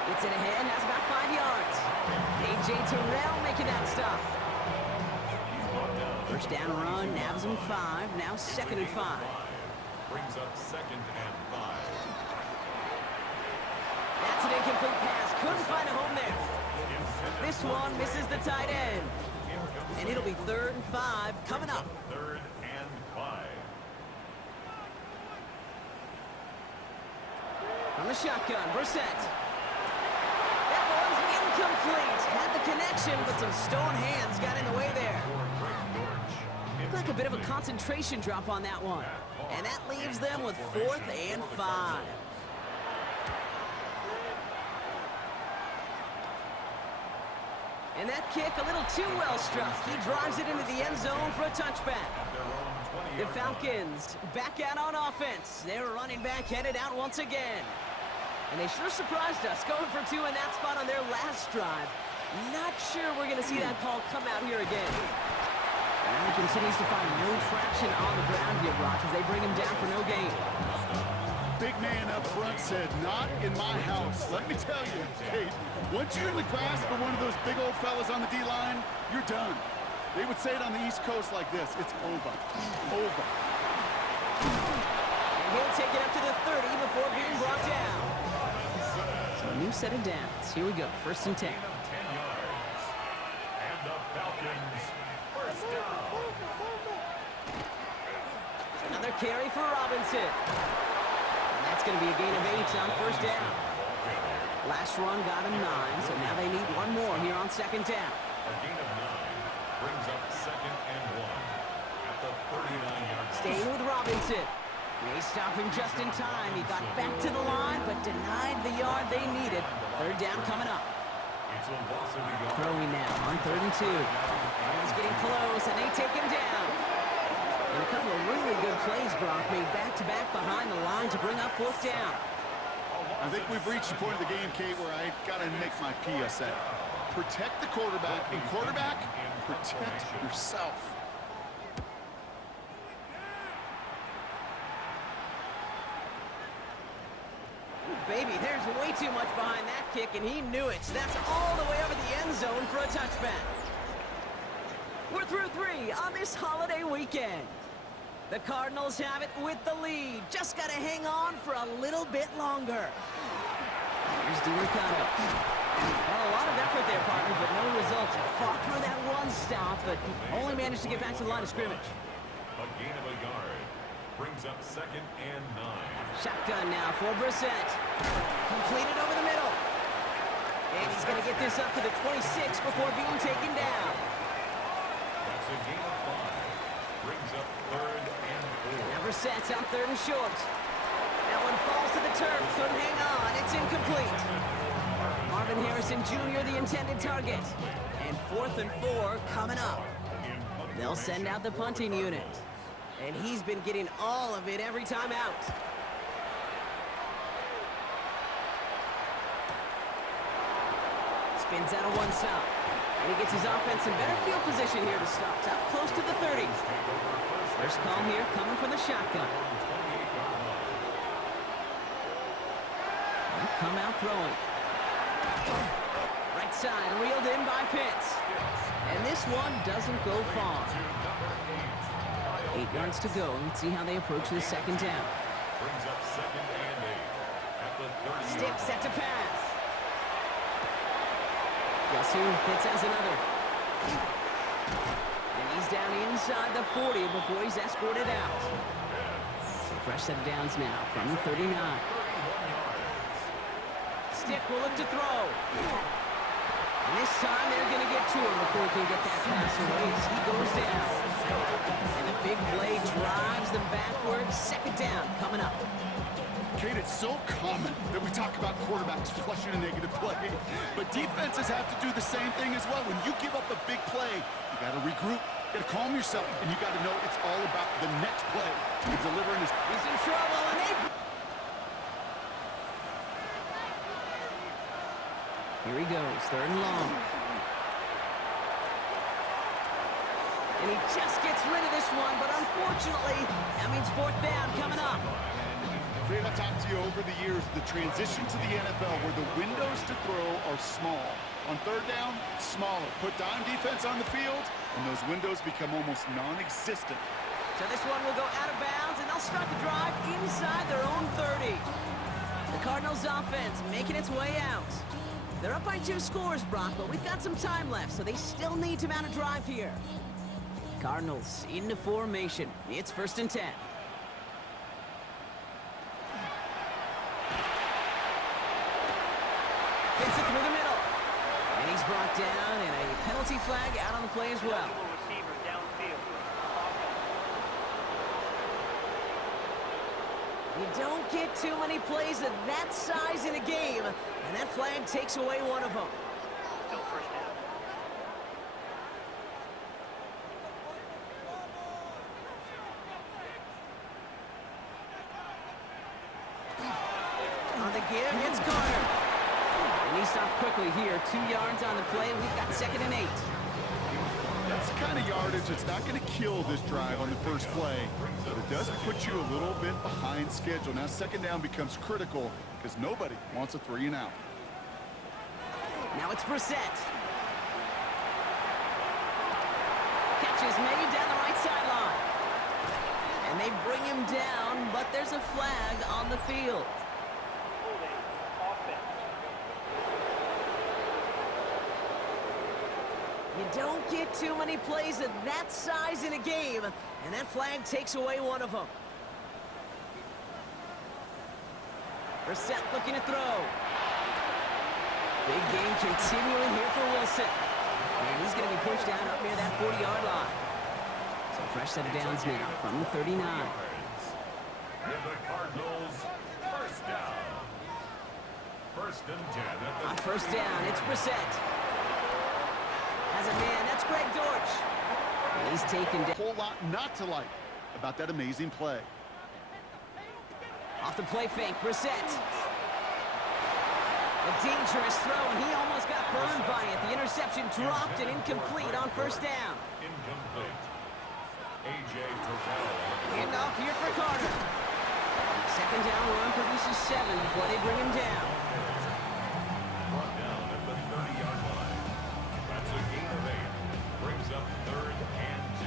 Gets it ahead, has about 5 yards. A.J. Terrell making that stop. 1st down run, nabs him 5, now 2nd and 5. Brings up 2nd and 5. That's an incomplete pass. Couldn't find a home there. This one misses the tight end. And it'll be 3rd and 5 coming up. 3rd and 5. On the shotgun, Brissett. That one's incomplete. Had the connection, but some stone hands got in the way there. Looked like a bit of a concentration drop on that one. And that leaves them with 4th and 5. And that kick a little too well struck. He drives it into the end zone for a touchback. The Falcons back out on offense. Their running back headed out once again. And they sure surprised us going for 2 in that spot on their last drive. Not sure we're going to see that call come out here again. And he continues to find no traction on the ground here, Brock, as they bring him down for no gain. Big man up front said, "Not in my house." Let me tell you, Kate, once you're in the grasp of one of those big old fellas on the D-line, you're done. They would say it on the East Coast like this: it's over. Over. And he'll take it up to the 30 before being brought down. So a new set of downs. Here we go, 1st and 10. 10 yards. And the Falcons, 1st down. Another carry for Robinson. And that's going to be a gain of 8 on 1st down. Last run got him 9, so now they need one more here on 2nd down. A gain of 9 brings up 2nd and 1 at the 39-yard line. Staying with Robinson. They stop him just in time. He got back to the line, but denied the yard they needed. 3rd down coming up. It's a loss of a yard. Throwing now on 3rd and 2. He's getting close, and they take him down. And a couple of really good plays, Brock, made back-to-back behind the line to bring up 4th down. I think we've reached the point of the game, Kate, where I got to make my PSA. Protect the quarterback, and quarterback, protect yourself. Baby, there's way too much behind that kick, and he knew it. That's all the way over the end zone for a touchback. We're through 3 on this holiday weekend. The Cardinals have it with the lead. Just got to hang on for a little bit longer. Here's DiMarcano. Well, a lot of effort there, partner, but no results. Fought through that one stop, but only managed to get back to the line of scrimmage. A gain of a yard. Brings up 2nd and 9. Shotgun now for Brissett. Completed over the middle. And he's going to get this up to the 26 before being taken down. That's a gain of 5. Brings up 3rd and 4. Now Brissett's on 3rd and short. That one falls to the turf. Couldn't hang on. It's incomplete. Marvin Harrison Jr., the intended target. And 4th and 4 coming up. They'll send out the punting unit. And he's been getting all of it every time out. Spins out of one stop. And he gets his offense in better field position here to start. Up close to the 30. First call here coming from the shotgun. He'll come out throwing. Right side, reeled in by Pitts. And this one doesn't go far. 8 yards to go. Let's see how they approach the second down. Brings up 2nd and 8. At the 30. Stick set to pass. Guess who? Pitts has another. And he's down inside the 40 before he's escorted out. So fresh set of downs now from the 39. Stick will look to throw. And this time they're going to get to him before he can get that pass away as he goes down. And the big play drives them backwards. Second down coming up. Kate, it's so common that we talk about quarterbacks flushing a negative play, but defenses have to do the same thing as well. When you give up a big play, you got to regroup, you got to calm yourself, and you got to know it's all about the next play. He's delivering his... He's in trouble, and they... Here he goes, 3rd and long. And he just gets rid of this one, but unfortunately, that means 4th down coming up. Great, I've talked to you over the years, the transition to the NFL where the windows to throw are small. On 3rd down, smaller. Put dime defense on the field, and those windows become almost non-existent. So this one will go out of bounds, and they'll start the drive inside their own 30. The Cardinals offense making its way out. They're up by 2 scores, Brock, but we've got some time left, so they still need to mount a drive here. Cardinals into formation. It's 1st and 10. Fits it through the middle. And he's brought down, and a penalty flag out on the play as well. You don't get too many plays of that size in a game, and that flag takes away one of them. Still first down. On the give, it's Carter. And he stopped quickly here. 2 yards on the play. We've got 2nd and 8. That's the kind of yardage that's not going to kill this drive on the first play, but it does put you a little bit behind schedule. Now 2nd down becomes critical because nobody wants a 3 and out. Now it's Brissett. Catch is made down the right sideline. And they bring him down, but there's a flag on the field. Holding offense. You don't get too many plays of that size in a game, and that flag takes away one of them. Brissett looking to throw. Big game continuing here for Wilson. And he's going to be pushed down up near that 40-yard line. So fresh set of downs now from the 39. And the Cardinals, first down. 1st and 10. On 1st down, it's Brissett. Has a man, that's Greg Dortch. And he's taken down. A whole lot not to like about that amazing play. Off the play fake, Brissett. A dangerous throw, and he almost got burned by it. The interception dropped and incomplete on 1st down. Incomplete. A.J. Terrell. Handoff here for Carter. 2nd down run produces 7 before they bring him down. Brought down at the 30-yard line. That's a gain of 8. Brings up 3rd and 2.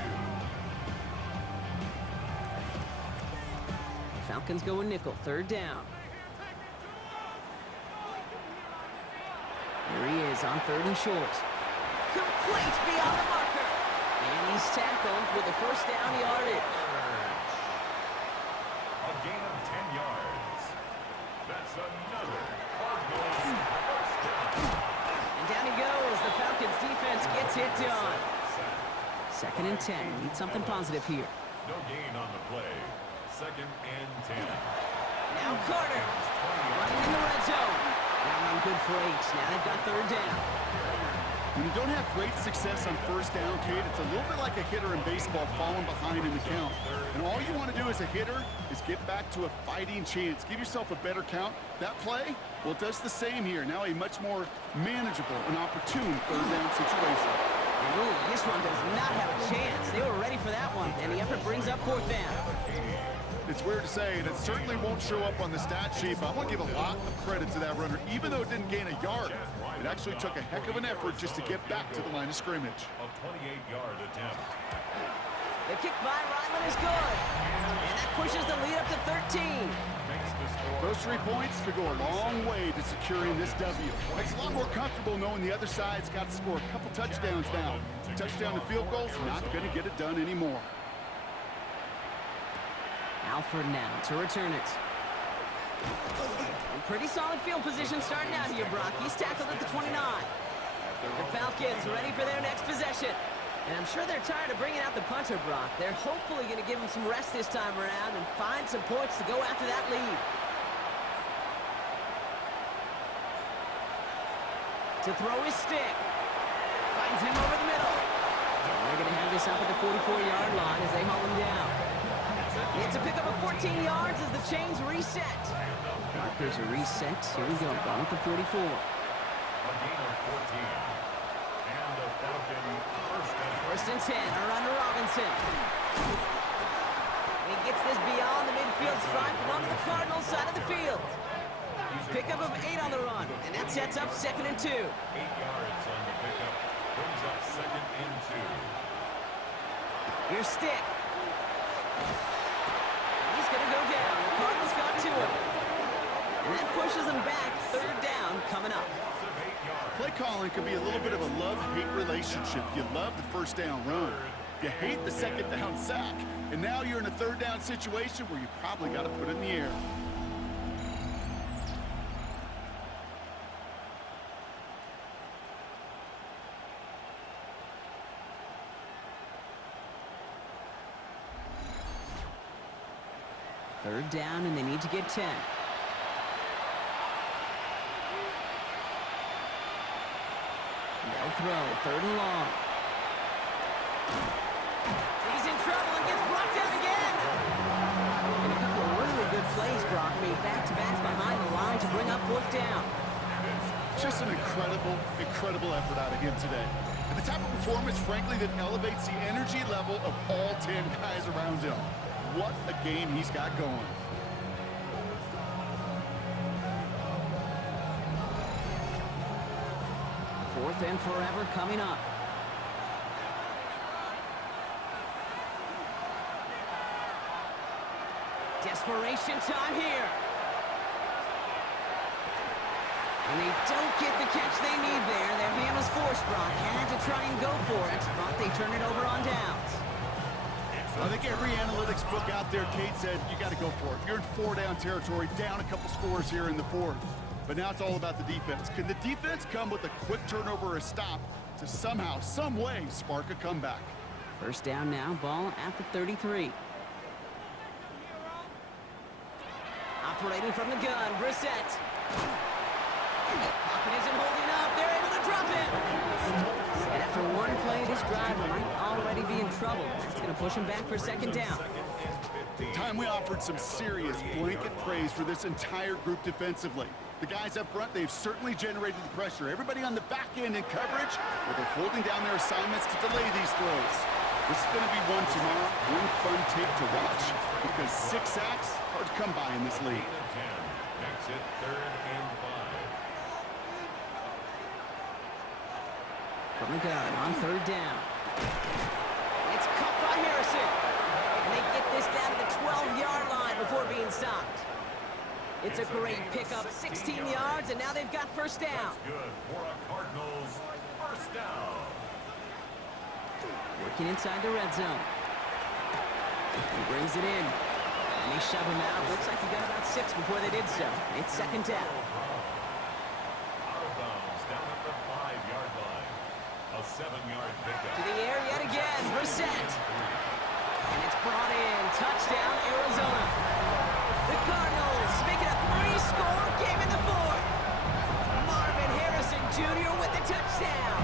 Falcons go a nickel, third down. Here he is on third and short. Complete beyond the marker. And he's tackled with a first down yardage. A gain of 10 yards. That's another Cardinals first down. And down he goes. The Falcons defense gets it done. Second and 10. Need something positive here. No gain on the play. Second and 10. Now Carter running in the red zone. That run good for 8. Now they've got third down. When you don't have great success on first down, Kate, it's a little bit like a hitter in baseball falling behind in the count. And all you want to do as a hitter is get back to a fighting chance. Give yourself a better count. That play, well, it does the same here. Now a much more manageable and opportune third down situation. And ooh, this one does not have a chance. They were ready for that one, and the effort brings up fourth down. It's weird to say, and it certainly won't show up on the stat sheet, but I want to give a lot of credit to that runner. Even though it didn't gain a yard, it actually took a heck of an effort just to get back to the line of scrimmage. A 28-yard attempt. The kick by Ryland is good. And that pushes the lead up to 13. Makes the score. Those 3 points could go a long way to securing this W. It's a lot more comfortable knowing the other side's got to score a couple touchdowns now. Touchdown to field goals, not going to get it done anymore. Alford now to return it. Pretty solid field position starting out here, Brock. He's tackled at the 29. The Falcons ready for their next possession. And I'm sure they're tired of bringing out the punter, Brock. They're hopefully going to give him some rest this time around and find some points to go after that lead. To throw his stick. Finds him over the middle. And they're going to have this up at the 44-yard line as they haul him down. It's a pickup of 14 yards as the chains reset. Markers are reset. Here we go. Going with the 44. A gain of 14. And a Falcon first down. First and 10. A run to Robinson. He gets this beyond the midfield stripe and onto the Cardinals side of the field. Pickup of 8 on the run. And that sets up second and 2. 8 yards on the pickup. Brings up second and 2. Here's Stick. He's going to go down. The Cardinals got to him. And that pushes them back. Third down coming up. Play calling can be a little bit of a love-hate relationship. You love the first down run. You hate the second down sack. And now you're in a third down situation where you probably got to put it in the air. Third down, and they need to get 10. They'll throw. Third and long. He's in trouble and gets brought down again. And a couple of really good plays, Brock, made back-to-back behind the line to bring up fourth down. Just an incredible effort out of him today. And the type of performance, frankly, that elevates the energy level of all 10 guys around him. What a game he's got going. Fourth and forever coming up. Desperation time here. And they don't get the catch they need there. Their hand was forced, Brock. Had to try and go for it, but they turn it over on downs. I think every analytics book out there, Kate, said you got to go for it. You're in 4-down territory, down a couple scores here in the fourth. But now it's all about the defense. Can the defense come with a quick turnover or a stop to somehow, some way, spark a comeback? First down now, ball at the 33. Operating from the gun, Brissett. Pocket isn't holding up. They're able to drop it. And after one play, this drive might already be in trouble. That's going to push him back for second down. Time we offered some serious blanket praise for this entire group defensively. The guys up front, they've certainly generated the pressure. Everybody on the back end in coverage, well, they're holding down their assignments to delay these throws. This is going to be one tomorrow, one fun tape to watch, because 6 sacks, hard to come by in this league. Makes it third and 5. From the gun on third down. It's caught by Harrison. And they get this down to the 12-yard line before being stopped. It's a great pickup, 16 yards, and now they've got first down. Good for a Cardinals first down. Working inside the red zone. He brings it in. And they shove him out. Looks like he got about 6 before they did so. It's second down. Out of bounds, down at the 5-yard line. A 7-yard pickup. To the air yet again. Brissett. And it's brought in. Touchdown, Arizona. The Cardinals make it a 3-score game in the 4th. Marvin Harrison Jr. with the touchdown.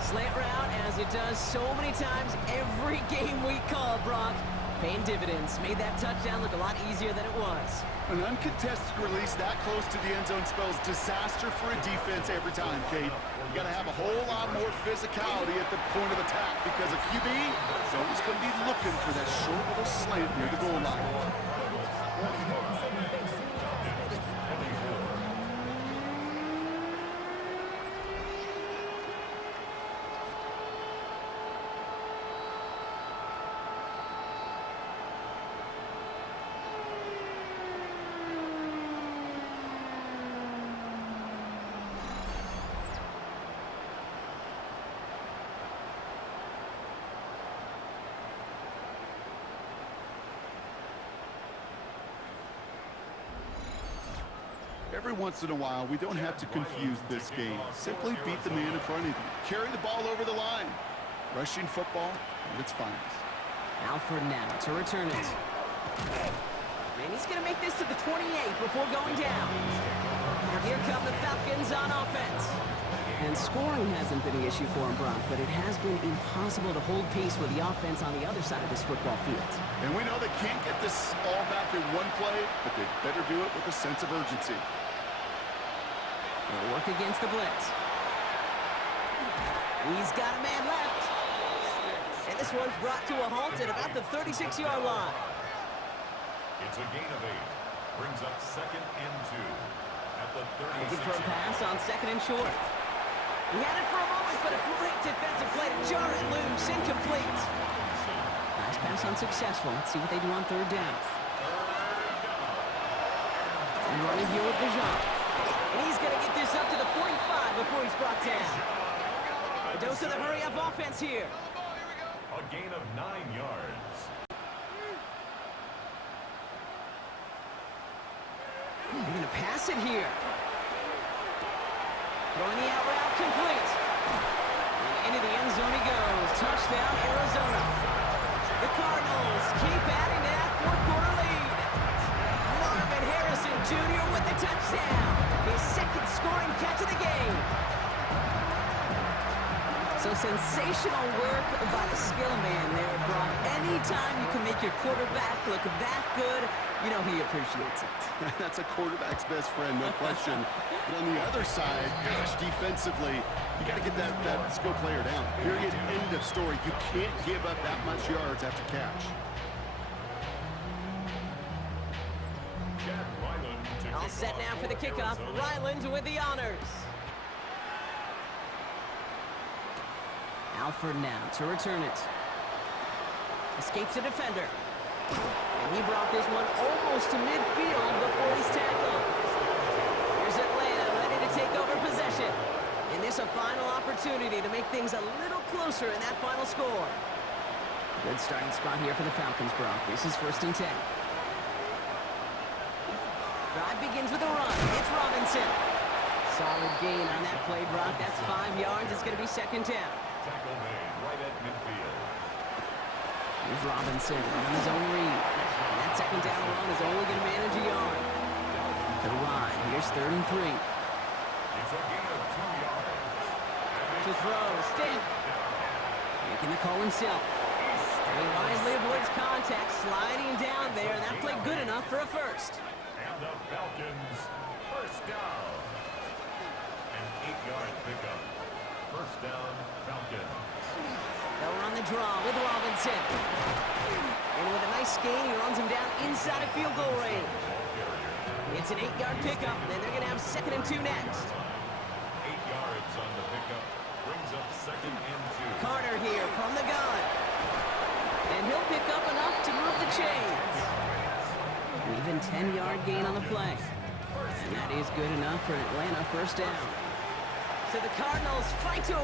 Slant route, as it does so many times every game we call, Brock. Paying dividends. Made that touchdown look a lot easier than it was. An uncontested release that close to the end zone spells disaster for a defense every time, Kate. You got to have a whole lot more physicality at the point of attack because a QB is always going to be looking for that short little slant near the goal line. Every once in a while, we don't have to confuse this game. Simply beat the man in front of you. Carry the ball over the line. Rushing football at its finest. Alford now to return it. And he's going to make this to the 28 before going down. Now here come the Falcons on offense. And scoring hasn't been the issue for him, Brock, but it has been impossible to hold pace with the offense on the other side of this football field. And we know they can't get this all back in one play, but they better do it with a sense of urgency. They'll work against the blitz. He's got a man left. And this one's brought to a halt at about the 36-yard line. It's a gain of 8. Brings up 2nd and 2 at the 36. Looking for a pass on 2nd and short. He had it for a moment, but a great defensive play to jar it loose. Incomplete. Nice pass unsuccessful. Let's see what they do on 3rd down. And running here with Bijan. And he's going to get this up to the 45 before he's brought down. A dose of the hurry-up offense here. A gain of 9 yards. They're going to pass it here. Throwing the out route complete. And into the end zone he goes. Touchdown, Arizona. The Cardinals keep adding to that 4th-quarter lead. Marvin Harrison Jr. with the touchdown. His 2nd scoring catch of the game. So sensational work by the skill man there, Brock. Anytime you can make your quarterback look that good, you know he appreciates it. That's a quarterback's best friend, no question. But on the other side, gosh, defensively, you got to get that skill player down. Period, end of story. You can't give up that much yards after catch. All set now for the kickoff. Ryland with the honors. Alford now to return it. Escapes a defender. And he brought this one almost to midfield before he's tackled. Here's Atlanta ready to take over possession. And this a final opportunity to make things a little closer in that final score. Good starting spot here for the Falcons, Brock. This is 1st and 10. Drive begins with a run. It's Robinson. Solid gain on that play, Brock. That's 5 yards. It's going to be 2nd down. Tackle made right at midfield. Here's Robinson on his own read. And that 2nd down run is only going to manage a yard. To the line. Here's 3rd and 3. It's a gain of 2 yards. To throw. Stick. Making the call himself. And he wisely avoids contact. Sliding down there. And that played good enough for a first. And the Falcons first down. An 8-yard pickup. First down, Falcons. They'll run the draw with Robinson. And with a nice gain, he runs him down inside of field goal range. It's an 8-yard pickup, and they're going to have 2nd and 2 next. 8 yards on the pickup. Brings up 2nd and 2. Carter here from the gun. And he'll pick up enough to move the chains. An even 10-yard gain on the play. And that is good enough for an Atlanta first down. So the Cardinals fight to